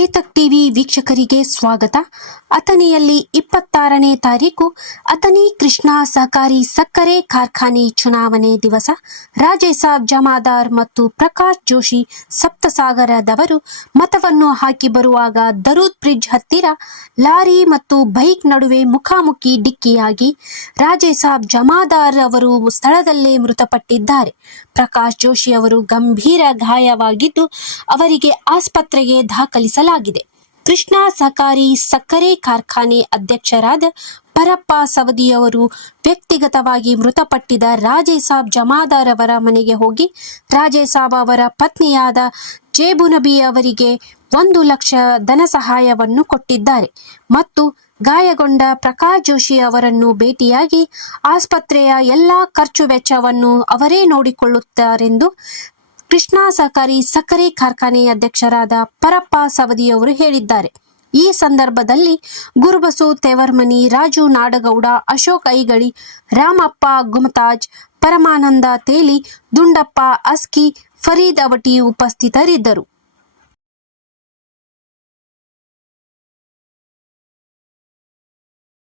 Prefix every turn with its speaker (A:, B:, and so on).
A: Chetak TV ವೀಕ್ಷಕರಿಗೆ ಸ್ವಾಗತ. ಅಥಣಿಯಲ್ಲಿ ಇಪ್ಪತ್ತಾರನೇ ತಾರೀಕು, ಅಥಣಿ ಕೃಷ್ಣ ಸಹಕಾರಿ ಸಕ್ಕರೆ ಕಾರ್ಖಾನೆ ಚುನಾವಣೆ ದಿವಸ. ರಾಜೇಸಾಬ್ ಜಮಾದಾರ್ ಮತ್ತು ಪ್ರಕಾಶ್ ಜೋಶಿ ಸಪ್ತಸಾಗರದವರು ಮತವನ್ನು ಹಾಕಿ ಬರುವಾಗ ದರೂದ್ ಬ್ರಿಡ್ಜ್ ಹತ್ತಿರ ಲಾರಿ ಮತ್ತು ಬೈಕ್ ನಡುವೆ ಮುಖಾಮುಖಿ ಡಿಕ್ಕಿಯಾಗಿ ರಾಜೇಸಾಬ್ ಜಮಾದಾರ್ ಅವರು ಸ್ಥಳದಲ್ಲೇ ಮೃತಪಟ್ಟಿದ್ದಾರೆ. ಪ್ರಕಾಶ್ ಜೋಶಿ ಅವರು ಗಂಭೀರ ಗಾಯವಾಗಿದ್ದು, ಅವರಿಗೆ ಆಸ್ಪತ್ರೆಗೆ ದಾಖಲಿಸಲಾಗಿದೆ. ಕೃಷ್ಣಾ ಸಹಕಾರಿ ಸಕ್ಕರೆ ಕಾರ್ಖಾನೆ ಅಧ್ಯಕ್ಷರಾದ ಪರಪ್ಪ ಸವದಿಯವರು ವ್ಯಕ್ತಿಗತವಾಗಿ ಮೃತಪಟ್ಟಿದ ರಾಜೇಸಾಬ್ ಜಮಾದಾರ್ ಅವರ ಮನೆಗೆ ಹೋಗಿ ರಾಜೇಸಾಬ್ ಅವರ ಪತ್ನಿಯಾದ ಜೇಬುನಬಿ ಅವರಿಗೆ ಒಂದು ಲಕ್ಷ ಧನ ಸಹಾಯವನ್ನು ಕೊಟ್ಟಿದ್ದಾರೆ ಮತ್ತು ಗಾಯಗೊಂಡ ಪ್ರಕಾಶ್ ಜೋಶಿ ಅವರನ್ನು ಭೇಟಿಯಾಗಿ ಆಸ್ಪತ್ರೆಯ ಎಲ್ಲಾ ಖರ್ಚು ವೆಚ್ಚವನ್ನು ಅವರೇ ನೋಡಿಕೊಳ್ಳುತ್ತಾರೆಂದು ಕೃಷ್ಣಾ ಸಹಕಾರಿ ಸಕ್ಕರೆ ಕಾರ್ಖಾನೆ ಅಧ್ಯಕ್ಷರಾದ ಪರಪ್ಪ ಸವದಿಯವರು ಹೇಳಿದ್ದಾರೆ. ಈ ಸಂದರ್ಭದಲ್ಲಿ ಗುರುಬಸು ತೇವರ್ಮನಿ, ರಾಜು ನಾಡಗೌಡ, ಅಶೋಕ್ ಐಗಳಿ, ರಾಮಪ್ಪ ಗುಮತಾಜ್, ಪರಮಾನಂದ ತೇಲಿ, ದುಂಡಪ್ಪ ಅಸ್ಕಿ, ಫರೀದ್ ಅವಟಿ ಉಪಸ್ಥಿತರಿದ್ದರು.